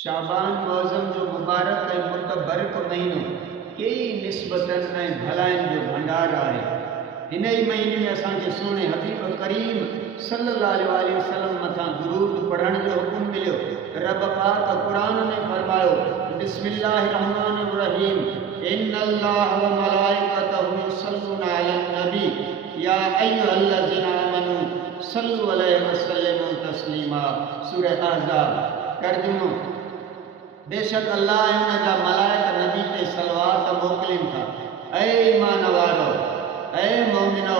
शाबान मौज़म जो मुबारक ऐं मुतबरक महीनो कई निस्बतन ऐं भलाइनि जो भंडार आहे। हिन ई महीने में असांखे सोने हबीब करीम सल्लल्लाहु अलैहि वसल्लम मथां दुरूद पढ़ण जो हुकुम मिलियो। रब पाक क़ुरान में फरमायो, बिस्मिल्लाहिर रहमानिर रहीम, इन्नल्लाह व मलाइकतहु युसल्लूना अलन नबी या अय्युहल्लज़ीना आमनू सल्लु अलैहि व सल्लिमू तस्लीमा। सूरह अहज़ाब। तर्जुमो, बेशक अल्लाह ऐं उन जा मलाइक नबी ते सलवात मोकिलीनि था। ऐ ईमान वारो, ऐ मोमिनो,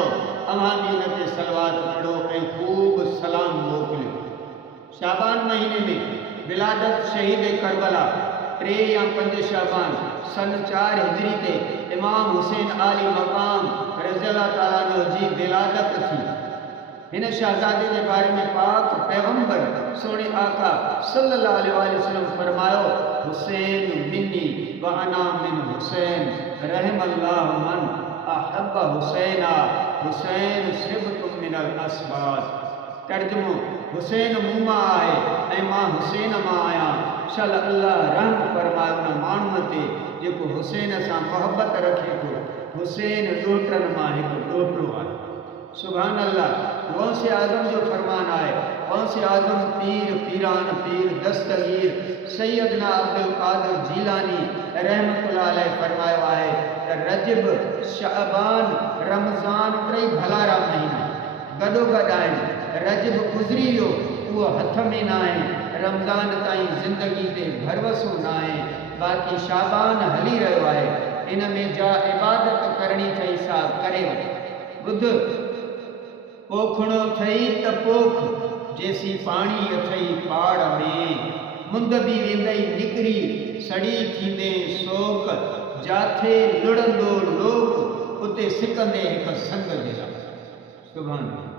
अव्हां बि उन ते सलवात पढ़ो ऐं ख़ूब सलाम मोकिलियो। शाबान महीने में विलादत शहीद करबला 3 या 5 शाबान सन 4 हिजरी ते इमाम हुसैन आली मकाम रज़ियल्लाहु ताला अन्हु जी विलादत थी। इन शहजादे के बारे में पाक पैगंबर सोने आका सल्लल्लाहु अलैहि वसल्लम फरमायो, हुसैन मिन्नी व अना मिन हुसैन, रहमल्लाहु मन अहब्ब हुसैना, हुसैन सिबतुम मिनल अस्बात। तर्जुमो, हुसैन मूं मां आहे ऐं मां हुसैन मां आहियां। शल अल्लाह रहम फरमायो उन माण्हूअ ते जेको हुसैन सां मोहब्बत रखे थो। हुसैन ॾोटनि मां हिकु ॾोटो आहे। सुभान अल्लाह। गौसे आज़म जो फरमान है, गौसे आज़म पीर पीरान पीर दस्तगीर सैयदना अब्दुल कादिर जीलानी रहमतुल्लाह अलैह फरमायो है त रजब शाबान रमज़ान 3 भलारा महीना गॾोगॾु आहिनि। रजब गुज़री वियो, उहो हथ में न आहे। रमज़ान ताईं ज़िंदगी ते भरवसो न आहे। बाक़ी शाबान हली रहियो आहे। इन में जा इबादत करणी अथई सा करे वठ। ॿुध, पोखणो थई त पोख, जेसी पाणी अथई पाड़ में, मुंद बि वेंदई निकिरी सड़ी थींदे सोक, जाथे लुड़ंदो लोक, उते सिकंदे हिक संग जे लाइ। सुभान अल्लाह।